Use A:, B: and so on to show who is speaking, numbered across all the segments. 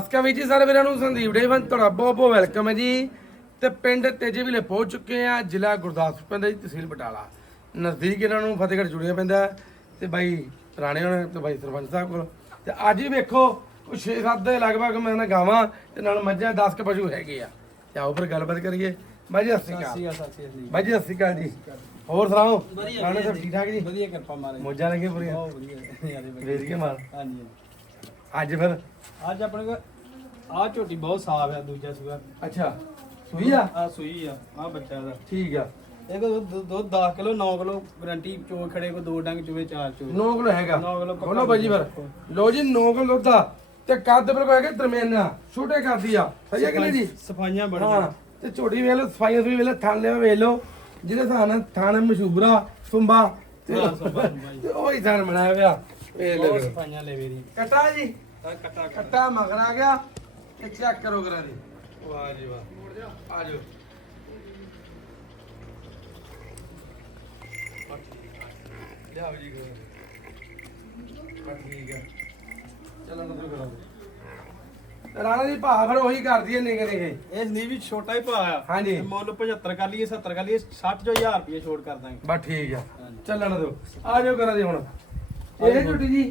A: ਨਮਸਕਾਰ ਵੀਰ ਜੀ ਸਾਰੇ ਵੀਰਾਂ ਨੂੰ ਸੰਦੀਪ ਡੇਵਨ ਤੁਹਾਡਾ ਬਹੁਤ ਬਹੁਤ ਵੈਲਕਮ ਹੈ ਜੀ। ਤੇ ਪਿੰਡ ਤੇਜੇ ਵਿਲੇ ਪਹੁੰਚ ਚੁੱਕੇ ਆ ਜ਼ਿਲ੍ਹਾ ਗੁਰਦਾਸਪੁਰ ਪੈਂਦਾ ਜੀ ਤਹਿਸੀਲ ਬਟਾਲਾ। ਨਜ਼ਦੀਕ ਇਹਨਾਂ ਨੂੰ ਫਤਿਹਗੜ੍ਹ ਜੁੜੀਆਂ ਪੈਂਦਾ ਹੈ ਤੇ ਬਾਈ ਰਾਣੇ ਹੋਣੇ ਤੇ ਬਾਈ ਸਰਪੰਚ ਸਾਹਿਬ ਕੋਲ। ਤੇ ਅੱਜ ਵੀ ਵੇਖੋ ਕੁਛ 6-7 ਦੇ ਲਗਭਗ ਮੈਂ ਨਾ ਗਾਵਾਂ ਤੇ ਨਾਲ ਮੱਝਾਂ 10 ਕ ਪਸ਼ੂ ਹੈਗੇ ਆ। ਤੇ ਆਓ ਫਿਰ ਗੱਲਬਾਤ ਕਰੀਏ। ਬਾਈ ਜੀ ਸਤਿ ਸ਼੍ਰੀ ਅਕਾਲ। ਬਾਈ ਜੀ ਸਤਿ ਸ਼੍ਰੀ ਅਕਾਲ ਜੀ। ਹੋਰ ਸੁਣਾਓ? ਰਾਣੇ ਸਭ ਠੀਕ ਠਾਕ ਜੀ?
B: ਵਧੀਆ ਕਿਰਪਾ ਮਾਰੇ
A: ਮੋਜਾਂ ਲੱਗੇ ਪੂਰੀਆਂ?
B: ਬਹੁਤ ਵਧੀਆ।
A: ਵੇਚ ਕੇ ਮਾਰ
B: ਹਾਂਜੀ।
A: ਅੱਜ ਫਿਰ?
B: ਅੱਜ ਆਪਣੇ ਕੋਲ ਆ ਝੋਟੀ ਬਹੁਤ ਸਾਫ਼ ਆ ਦੂਜਾ ਸੂਆ।
A: ਅੱਛਾ ਸੂਈ ਆ?
B: ਆ ਸੂਈ ਆ ਆ ਬੱਚਾ ਦਾ
A: ਠੀਕ ਆ।
B: ਇਹ ਕੋ ਦੁੱਧ 10 ਕਿਲੋ 9 ਕਿਲੋ ਗਰੰਟੀ ਚੋ ਖੜੇ ਕੋ ਦੋ ਡੰਗ ਚੋਵੇ ਚਾਰ ਚੋਵੇ
A: 9 ਕਿਲੋ ਹੈਗਾ।
B: ਨੌ ਕਿਲੋ ਪੱਕਾ
A: ਬੋਲੋ ਬਾਈ ਜੀ ਫਿਰ ਲੋ ਜੀ 9 ਕਿਲੋ ਦੁੱਧ ਆ ਤੇ ਕੱਦ ਬਿਲਕੁਲ ਹੈਗਾ ਦਰਮਿਆਨਾ ਛੋਟੇ ਕਰਦੀ ਆ। ਸਹੀ ਹੈ ਕਿ ਨਹੀਂ ਜੀ?
B: ਸਫਾਈਆਂ
A: ਹਾਂ
B: ਬੜੀਆਂ
A: ਤੇ ਛੋਟੀ ਵੇਖ ਲਓ ਸਫਾਈਆਂ ਵੀ ਵੇਖ ਲਓ ਥਾਣ ਲਿਆ ਵੇਖ ਲਓ। ਜਿਹਦੇ ਨਾਲ ਥਾਣ ਮਸ਼ਹੂਰ ਸੁੰਬਾ। ਤੇ ਉਹ ਹੀ ਥਾਣ ਬਣਾਇਆ ਹੋਇਆ।
B: ਬਹੁਤ ਸਫਾਈਆਂ ਲੈ ਵੇਰੀ
A: ਕਟਾ ਜੀ।
B: ਕੱਟਾ ਕੱਟਾ
A: ਕੱਟਾ ਮਗਰ ਆ ਗਿਆ ਤੇ ਚੈੱਕ ਕਰੋ ਕਰਾਂ ਦੀ। ਵਾਹ ਜੀ ਵਾਹ। ਆ ਜਾਓ। ਲਿਆਓ ਜੀ ਗੋ ਠੀਕ ਹੈ ਚੱਲਣ ਤੋਂ ਕਰੋ ਰਾਣਾ ਜੀ ਭਾ ਫਿਰ ਉਹੀ ਕਰਦੀ ਹੈ ਨਿਗੇ ਨਿਗੇ
B: ਇਹ ਸੰਦੀਪ ਵੀ ਛੋਟਾ ਹੀ ਭਾ ਆ।
A: ਹਾਂਜੀ।
B: ਮੁੱਲ 75 ਕਰ ਲਈਏ 70 ਕਰ ਲਈਏ 60 ਚੋਂ 1000 ਰੁਪਏ ਛੋੜ ਕਰ ਦਾਂਗੇ।
A: ਬਸ ਠੀਕ ਆ। ਚੱਲਣ ਦੋ ਆ ਜਾਓ ਕਰਾਂ ਦੀ ਹੁਣ। ਇਹ ਝੁੱਟੀ ਜੀ।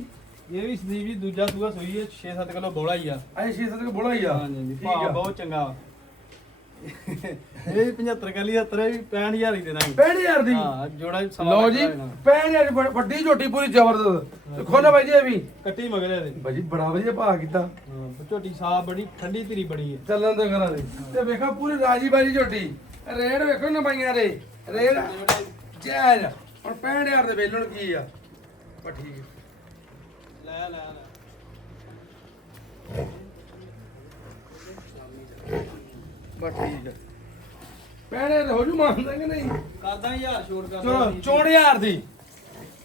B: ਇਹ ਵੀ ਸੰਦੀਪ ਜੀ ਦੂਜਾ ਸੂਆ ਸੂਈ ਹੈ 6-7 ਕਿਲੋ ਬੋਲਾ ਹੀ ਆ।
A: ਐ 6 7 ਬੋਲਾ ਹੀ ਆ।
B: ਹਾਂਜੀ ਜੀ
A: ਠੀਕ
B: ਭਾਅ
A: ਆ।
B: ਬਹੁਤ ਚੰਗਾ। ਵਾ। ਇਹ ਵੀ 75 ਕਰ ਲਈ 70 ਵੀ 65000 ਹੀ ਦੇ ਦਾਂਗੇ
A: 65000 ਦੀ?
B: ਹਾਂ ਜੋੜਾ ਵੀ ਸਵਾ
A: ਲਓ
B: ਲੱਖ
A: ਜੀ
B: ਦਾ ਦੇਣਾ।
A: 65000 ਦੀ ਵੱਡੀ ਝੋਟੀ ਪੂਰੀ ਜ਼ਬਰਦਸਤ। ਖੋਲੋ ਬਾਈ ਜੀ ਇਹ ਵੀ।
B: ਕੱਟੀ ਮਗਰ ਇਹਦੇ।
A: ਬਾਜੀ ਬੜਾ ਵਧੀਆ ਭਾਅ ਕੀਤਾ।
B: ਹਾਂ ਝੋਟੀ ਸਾਫ਼ ਬੜੀ ਠੰਡੀ ਧੀਰੀ ਬੜੀ ਹੈ।
A: ਚੱਲਣ ਦੇ ਕਰਾਂ ਦੇ। ਤੇ ਵੇਖੋ ਪੂਰੀ ਰਾਜੀ ਬਾਜੀ ਝੋਟੀ। ਰੇਡ ਵੇਖੋ ਨਾ ਬਾਈਆਂ ਦੇ। ਰੇਡ ਜੈਜ ਹੁਣ 65000 ਦੇ ਵੇਲਣ ਕੀ ਆ? ਪਰ ਠੀਕ। ਹੈ
B: ਲੈ ਲੈ ਲੈ
A: ਬਸ ਠੀਕ ਹੈ 65000 ਦੇ ਹੋ ਜੂ ਮੰਨਦਾ ਕਿ ਨਹੀਂ?
B: ਕਰਦਾ 1000 ਛੋੜ ਕਰ
A: ਚਲੋ 64000 ਦੀ।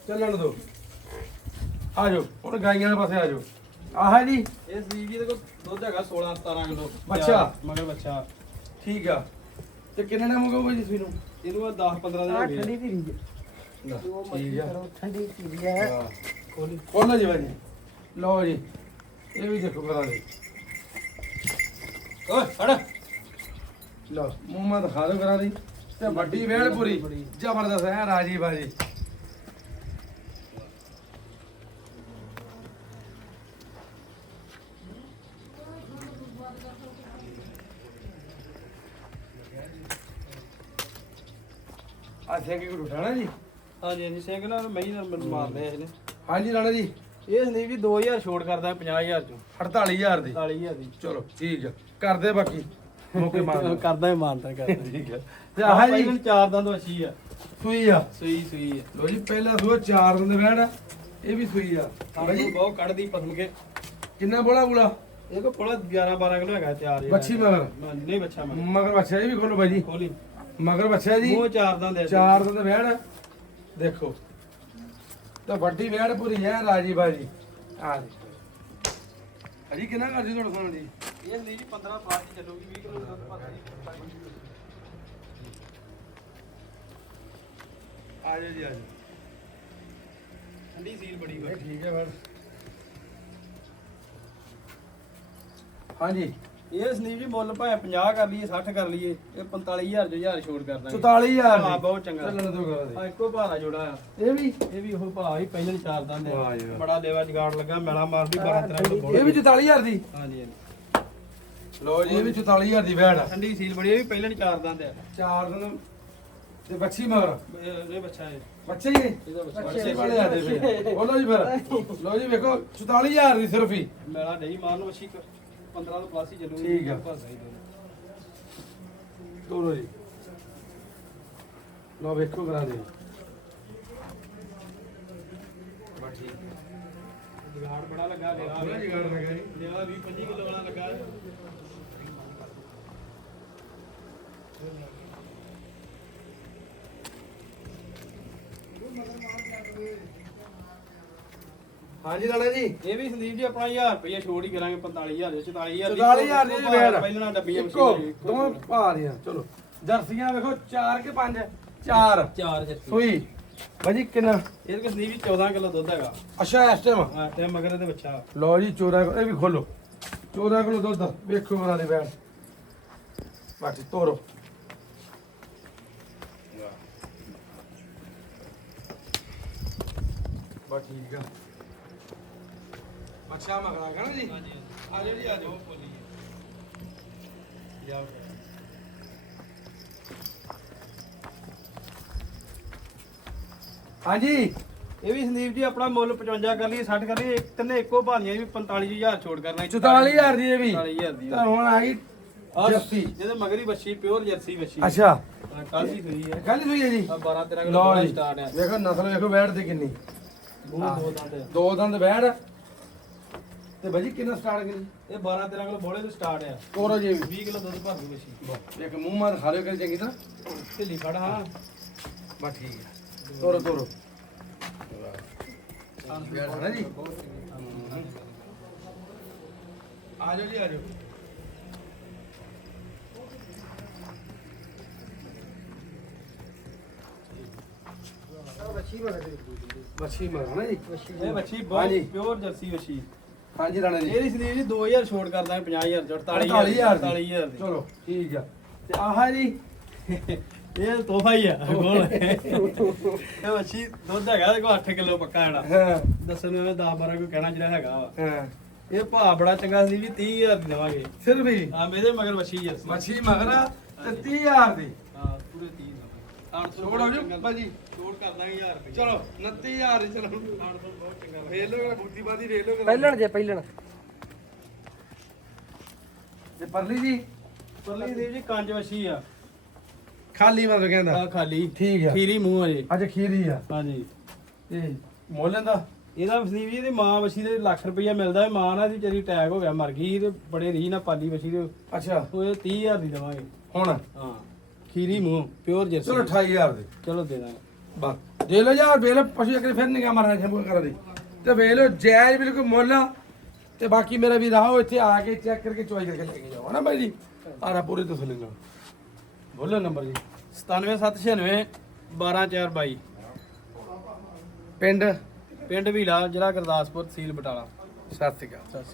A: ਚੱਲਣ ਦੋ। ਆ ਜਾਓ ਹੁਣ ਗਾਈਆਂ ਦੇ ਪਾਸੇ ਆ ਜਾਓ। ਆਹ ਜੀ।
B: ਇਹ ਸੀ ਜੀ ਦੇਖੋ ਦੁੱਧ ਹੈਗਾ 16 17 ਕਿਲੋ।
A: ਬੱਚਾ।
B: ਮਗਰ ਬੱਚਾ।
A: ਠੀਕ ਆ। ਤੇ ਕਿੰਨੇ ਟਾਈਮ ਹੋ ਗਿਆ ਬਾਈ ਜੀ ਸਵੀ ਨੂੰ?
B: ਇਹਨੂੰ 10 15 ਦਿਨ ਹੋ। ਗਏ
A: ਠੀਕ ਆ।
C: ਠੰਡੀ ਧੀਰੀ ਹਾਂ।
B: ਖੋਲੀ।
A: ਖੋਲੋ ਜੀ ਬਾਜੀ। ਲਓ ਜੀ ਇਹ ਵੀ ਦੇਖੋ ਕਰਾਂ ਦੇ
B: ਓਏ ਹੜ
A: ਲਓ ਮੂੰਹ ਮਾ ਦਿਖਾ ਦਿਓ ਕਰਾਂ ਦੀ ਤੇ ਵੱਡੀ ਵੇੜ ਪੂਰੀ। ਜ਼ਬਰਦਸਤ ਹੈ ਰਾਜੀ ਬਾਜੀ। ਆ ਸੇਕੀ ਕੋ ਉਠਾਣਾ ਜੀ?
B: ਹਾਂਜੀ ਹਾਂਜੀ ਸਿੰਘ ਨਾਲ ਮਈ ਨਾਲ ਮੈਨੂੰ ਮਾਰਦੇ ਇਹਨੇ।
A: ਹਾਂਜੀ ਰਾਣਾ ਜੀ
B: ਇਹ ਸੰਦੀਪ ਜੀ 2000 ਛੋੜ ਕਰਦਾ 50000 ਚੋਂ।
A: 48000 ਦੀ।
B: 40000 ਦੀ।
A: ਚਲੋ ਠੀਕ ਆ। ਕਰਦੇ ਬਾਕੀ ਮੌਕੇ ਮਾਰ
B: ਕਰਦਾ ਹੀ ਮਾਨਤਾ ਕਰਦਾ
A: ਠੀਕ ਆ। ਤੇ ਆਹ ਜੀ।
B: ਚਾਰ ਦੰਦ ਵਛੀ ਆ।
A: ਸੂਈ ਆ।
B: ਸੂਈ ਸੂਈ ਆ।
A: ਲੋ ਜੀ ਪਹਿਲਾ ਸੂਆ ਚਾਰ ਬੈੜ ਆ ਇਹ ਵੀ ਸੂਈ ਆ।
B: ਭਾਈ ਬਹੁਤ ਕੱਢਦੀ ਪਸਮ ਕੇ।
A: ਕਿੰਨਾ ਬੋਲਾ ਬੁਲਾ?
B: ਇਹ ਕੋ ਪੜਾ 11 12 ਕਿਲੋ ਹੈਗਾ ਚਾਰ
A: ਬੱਚੀ ਮਗਰ?
B: ਨਹੀਂ ਬੱਚਾ ਮਗਰ।
A: ਮਗਰ ਬੱਚਾ ਇਹ ਵੀ ਖੋਲੋ ਬਾਈ ਜੀ।
B: ਖੋਲੀ।
A: ਮਗਰ ਬੱਚਾ ਜੀ।
B: ਮੂੰਹ ਚਾਰ ਦੰਦ
A: ਚਾਰ ਦਿਨ ਬੈੜ ਦੇਖੋ ਤਾਂ ਵੱਡੀ ਬੈੜ ਪੂਰੀ ਹੈ ਰਾਜੀ ਬਾਜੀ। ਆ ਜੀ। ਹਜੀ ਕਿੰਨਾ ਕਰਦੀ ਤੁਹਾਡਾ ਸੁਣਨ ਦੀ
B: ਇਹ ਨਹੀਂ ਜੀ 15 ਪਾਸ ਚੱਲੂਗੀ 20 ਕਿਲੋ ਦੁੱਧ ਪਾ
A: ਆ ਜਾਓ ਜੀ ਆ ਜਾਓ।
B: ਠੰਡੀ ਸੀਲ ਬੜੀ ਹੋਈ।
A: ਠੀਕ ਹੈ ਫਿਰ। ਹਾਂਜੀ।
B: ਇਹ ਸੰਦੀਪ ਜੀ ਮੁੱਲ ਭਾਵੇਂ 50 ਕਰ ਲਈਏ 60 ਕਰ ਲਈਏ ਇਹ 45000 ਜੋ 1000 ਛੋੜ ਕਰ ਦਾਂਗੇ
A: 44000
B: ਹਾਂ, ਬਹੁਤ ਚੰਗਾ।
A: ਚੱਲਣ ਤੋਂ ਕਰਾ
B: ਆ
A: ਦੇ।
B: ਇੱਕੋ ਭਾਰਾ ਜੋੜਾ ਆ।
A: ਇਹ ਵੀ?
B: ਇਹ ਵੀ ਉਹ ਭਾਅ ਹੀ ਪਹਿਲਾਂ ਚਾਰ ਦੰਦ ਆ। ਬੜਾ ਦੇਵਾ ਜਗਾੜ ਲੱਗਾ ਮੈਲਾ ਮਾਰਦੀ 12 13 ਕਿਲੋ
A: ਇਹ ਵੀ 44000 ਦੀ?
B: ਹਾਂਜੀ ਹਾਂਜੀ।
A: ਲੋ ਜੀ। ਇਹ ਵੀ 44000 ਦੀ ਬੈੜ ਆ।
B: ਠੰਡੀ ਸੀਲ ਬੜੀ ਇਹ ਵੀ ਪਹਿਲਾਂ ਚਾਰ ਦੰਦ ਆ।
A: ਚਾਰ ਦਿਨ ਤੇ ਬੱਚੀ ਮਗਰ।
B: ਇਹ ਇਹ ਬੱਚਾ ਹੈ
A: ਬੱਚੇ ਹੀ?
B: ਇਹਦਾ ਬੱਚਾ।
A: ਬੱਚੇ ਵਾਲੇ ਆਦੇ ਪਏ ਬੋਲੋ ਜੀ ਫਿਰ। ਲੋ ਜੀ ਵੇਖੋ 44000 ਦੀ ਸਿਰਫ ਹੀ।
B: ਮੈਲਾ ਨਹੀਂ ਮਾਰਨ ਵਛੀ 15 ਤੋਂ ਪਲੱਸ ਹੀ ਚੱਲੂਗੀ
A: ਠੀਕ ਆ।
B: ਭਾਅ ਸਹੀ ਦੋਨੋਂ।
A: ਤੋਰੋ ਜੀ ਲੋ ਵੇਖੋ ਕਰਾ ਦੇ
B: ਜਗਾੜ ਬੜਾ ਲੱਗਾ ਦੇਵਾ
A: ਬੜਾ ਜੁਗਾੜ ਲੱਗਾ ਜੀ।
B: ਦੇਵਾ 20 25 ਕਿਲੋ ਵਾਲਾ ਲੱਗਾ
A: ਹਾਂਜੀ ਰਾਣਾ ਜੀ।
B: ਇਹ ਵੀ ਸੰਦੀਪ ਜੀ ਆਪਣਾ 1000 ਰੁਪਏ ਛੋੜ ਹੀ ਕਰਾਂਗੇ 45000 ਦੇ 44000
A: 44000 ਦੀ। ਬੈੜ
B: ਪਹਿਲਾਂ ਡੱਬੀਆਂ
A: ਇੱਕੋ। ਦੋਵੇਂ ਪਾ ਦੀਆਂ ਚਲੋ। ਜਰਸੀਆਂ ਵੇਖੋ 4 ਕਿ 5 4
B: ਚਾਰ ਜੱਤੀ
A: ਸੂਈ। ਭਾਜੀ ਕਿੰਨਾ?
B: ਇਹਦੇ ਕੋਲ ਸੰਦੀਪ ਜੀ 14 ਕਿਲੋ ਦੁੱਧ ਹੈਗਾ।
A: ਅੱਛਾ ਇਸ ਟਾਈਮ
B: ਹਾਂ ਤੇ ਮਗਰ ਇਹਦੇ ਬੱਚਾ
A: ਲੋ ਜੀ ਚੋਰਾ ਇਹ ਵੀ ਖੋਲੋ। 14 ਕਿਲੋ ਦੁੱਧ ਵੇਖੋ ਬਣਾ ਦੇ ਬੈਠ ਬਾਕੀ ਤੋਰੋ। ਬਾ ਠੀਕ ਆ। ਅੱਛਾ ਮਗਰਾ ਕਹਣਾ ਜੀ?
B: ਹਾਂਜੀ
A: ਆ ਜਾਓ ਜੀ ਆ ਜਾਓ।
B: ਜਾਓ
A: ਹਾਂਜੀ
B: ਇਹ ਵੀ ਸੰਦੀਪ ਜੀ ਆਪਣਾ ਮੁੱਲ 55 ਕਰ ਲਈਏ 60 ਕਰ ਇੱਕ ਤਿੰਨੇ ਇੱਕੋ ਭਾਣੀਆਂ ਵੀ 45000 ਛੋੜ ਕਰਨਾ
A: 44000 ਦੀ ਇਹ ਵੀ?
B: 44000 ਦੀ।
A: ਤਾਂ ਹੁਣ ਆ ਗਈ ਜਰਸੀ।
B: ਜਿਹਦੇ ਮਗਰੀ ਬੱਚੀ ਪਿਓਰ ਜਰਸੀ ਬੱਚੀ
A: ਅੱਛਾ।
B: ਕੱਲ ਹੀ ਸਹੀ ਹੈ।
A: ਗੱਲ ਸੋਈ ਹੈ ਜੀ?
B: ਆ 12 13 ਕਿਲੋ ਸਟਾਰਟ ਹੈ
A: ਵੇਖੋ ਨਸਲ ਵੇਖੋ ਬੈਠ ਦੇ ਕਿੰਨੀ।
B: ਦੰਦ।
A: ਦੋ ਦੰਦ ਬੈਠ। ਤੇ ਭਾਜੀ ਕਿੰਨਾ ਸਟਾਰਟ ਕਰੀ?
B: ਇਹ 12 13 ਕਿਲੋ ਬੋਲੇ ਤੋਂ ਸਟਾਰਟ ਹੈ
A: ਤੋਰੋ ਜੀ।
B: 20 ਕਿਲੋ ਦੁੱਧ ਭਰ ਦੂ ਬੱਚੀ
A: ਇੱਕ ਮੂੰਹ ਮਾਰ ਖਾ ਲਿਓ ਕਰੀ ਚੰਗੀ ਤਰ੍ਹਾਂ।
B: ਢਿੱਲੀ ਫੜ ਹਾਂ।
A: ਬਸ ਠੀਕ ਹੈ ਤੋਰੋ ਤੋਰੋ। ਜੀ? ਆ ਜਾਓ ਜੀ ਆ ਜਾਓ। ਮੱਛੀ ਮਰ ਨਾ ਜੀ?
B: ਇਹ ਬੱਚੀ ਬਹੁਤ। ਪਿਓਰ ਜਰਸੀ ਬੱਚੀ
A: ਹਾਂਜੀ ਰਾਣਾ ਜੀ।
B: ਇਹਦੀ ਸੰਦੀਪ ਜੀ 2000 ਛੋੜ ਕਰ ਦਾਂਗੇ 50000 ਚ
A: 48000
B: 48000 48000 ਦੀ।
A: ਚਲੋ ਠੀਕ ਆ। ਤੇ ਆਹ ਜੀ
B: ਇਹ ਤੋਹਫਾ ਹੀ ਆ ਕੋਲ। ਇਹ ਬੱਚੀ ਦੁੱਧ ਹੈਗਾ ਕੋਲ 8 ਕਿਲੋ ਪੱਕਾ ਜਿਹੜਾ।
A: ਹਾਂ।
B: ਦੱਸਣ ਨੂੰ ਐਵੇਂ 10 12 ਕੋਈ ਕਹਿਣਾ ਜਿਹੜਾ ਹੈਗਾ ਵਾ।
A: ਹਾਂ।
B: ਇਹ ਭਾਅ ਬੜਾ ਚੰਗਾ ਸੀ ਵੀ 30000 ਦੀ ਦੇਵਾਂਗੇ।
A: ਸਿਰਫ ਹੀ
B: ਆ ਮੇਰੇ ਮਗਰ ਬੱਚੀ ਜਰਸੀ
A: ਮੱਛੀ ਮਗਰਾ ਤੇ 30000 ਦੀ।
B: ਹਾਂ ਪੂਰੇ 30 800
A: ਛੋੜ ਹੋ ਜਾਓ ਭਾਜੀ।
B: ਛੋੜ ਕਰ ਦਾਂਗੇ 1000 ਰੁਪਏ
A: ਚਲੋ 29000 ਹੀ ਚਲੋ।
B: 800 ਬਹੁਤ ਚੰਗਾ
A: ਵੇਖ ਲਓ ਕਿਹੜਾ ਬੁੱਧੀ ਬਾਦੀ ਵੇਖ ਲਓ ਕਿਹੜਾ।
C: ਪਹਿਲਣ ਜੇ ਪਹਿਲਣ।
A: ਤੇ ਪਰਲੀ ਜੀ?
B: ਪਰਲੀ ਦੇਵ ਜੀ ਕੰਜ ਬੱਚੀ ਆ।
A: ਖਾਲੀ ਮਤਲਬ ਕਹਿੰਦਾ।
B: ਆ ਖਾਲੀ।
A: ਠੀਕ ਆ।
B: ਖੀਰੀ ਮੂੰਹ ਅਜੇ
A: ਅੱਜ ਖੀਰੀ ਆ।
B: ਹਾਂਜੀ।
A: ਤੇ ਮੋਲਨ ਦਾ
B: ਇਹਦਾ ਵਸਨੀਪ ਜੀ ਇਹਦੀ ਮਾਂ ਵਛੀ ਦੇ ਲੱਖ ਰੁਪਈਆ ਮਿਲਦਾ ਹੈ। ਮਾਂ ਨਾਲ ਦੀ ਵਿਚਾਰੀ ਅਟੈਕ ਹੋ ਗਿਆ ਮਰ ਗਈ ਤੇ ਬੜੇ ਰੀ ਨਾਲ ਪਾਲੀ ਵਛੀ ਦੇ।
A: ਅੱਛਾ।
B: ਉਹ ਇਹ 30000 ਦੀ ਦੇਵਾਂਗੇ।
A: ਹੁਣ?
B: ਹਾਂ। ਖੀਰੀ ਮੂੰਹ ਪਿਓਰ ਜਰਸੀ।
A: ਚਲੋ 28000 ਦੇ।
B: ਚਲੋ ਦੇ ਦਾਂਗੇ।
A: ਬਸ। ਦੇ ਲੋ ਯਾਰ ਵੇਖ ਲਓ ਪਸ਼ੂ ਇੱਕ ਫਿਰ ਨਿਗਾ ਮਾਰਨਾ ਸ਼ੰਭੂ ਕਰਾ ਦੇ। ਤੇ ਵੇਖ ਲਓ ਜਾਇਜ਼ ਬਿਲਕੁਲ ਮੁੱਲ ਆ। ਤੇ ਬਾਕੀ ਮੇਰਾ ਵੀ ਰਾਹੋ ਇੱਥੇ ਆ ਕੇ ਚੈੱਕ ਕਰਕੇ ਚੁਆਈ ਕਰਕੇ ਲੈ ਕੇ ਜਾਓ ਹਨਾ ਬਾਈ ਜੀ? ਆਰਾ ਪੂਰੇ ਤਸੱਲੀ ਨਾਲ ਬੋਲੋ ਨੰਬਰ ਜੀ।
B: 97796 12422
A: ਪਿੰਡ?
B: ਪਿੰਡ ਵੀਲਾ ਜ਼ਿਲ੍ਹਾ ਗੁਰਦਾਸਪੁਰ ਤਹਿਸੀਲ ਬਟਾਲਾ।
A: ਸਤਿ ਸ਼੍ਰੀ ਅਕਾਲ।